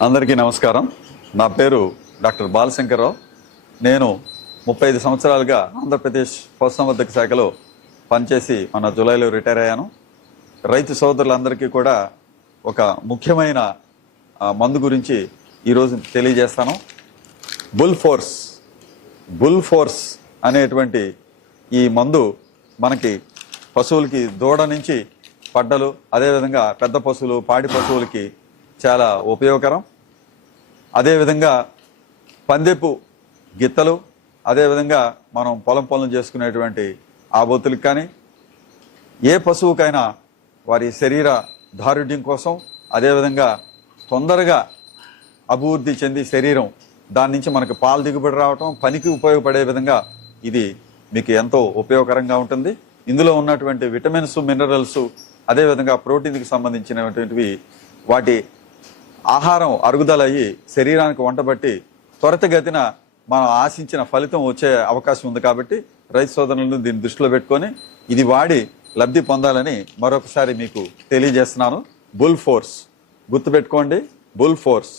అందరికీ నమస్కారం. నా పేరు డాక్టర్ బాలశంకర్రావు. నేను ముప్పై ఐదు సంవత్సరాలుగా ఆంధ్రప్రదేశ్ పశుసంవర్ధక శాఖలో పనిచేసి మన జూలైలో రిటైర్ అయ్యాను. రైతు సోదరులందరికీ కూడా ఒక ముఖ్యమైన ఆ, మందు గురించి ఈరోజు తెలియజేస్తాను. బుల్ ఫోర్స్ బుల్ ఫోర్స్ అనేటువంటి ఈ మందు మనకి పశువులకి దూడ నుంచి పడ్డలు అదేవిధంగా పెద్ద పశువులు పాడి పశువులకి చాలా ఉపయోగకరం. అదేవిధంగా పందెపు గిత్తలు అదేవిధంగా మనం పొలం పొలం చేసుకునేటువంటి ఆబోతులకు కానీ ఏ పశువుకైనా వారి శరీర దారుఢ్యం కోసం అదేవిధంగా తొందరగా అభివృద్ధి చెంది శరీరం దాని నుంచి మనకు పాలు దిగుబడి రావటం పనికి ఉపయోగపడే విధంగా ఇది మీకు ఎంతో ఉపయోగకరంగా ఉంటుంది. ఇందులో ఉన్నటువంటి విటమిన్స్ మినరల్స్ అదేవిధంగా ప్రోటీన్కి సంబంధించినటువంటివి వాటి ఆహారం అరుగుదల అయ్యి శరీరానికి వంటబట్టి త్వరితగతిన మనం ఆశించిన ఫలితం వచ్చే అవకాశం ఉంది కాబట్టి రైతు సోదరులను దీన్ని దృష్టిలో పెట్టుకొని ఇది వాడి లబ్ధి పొందాలని మరొకసారి మీకు తెలియజేస్తున్నాను. Bull force. గుర్తుపెట్టుకోండి. Bull force.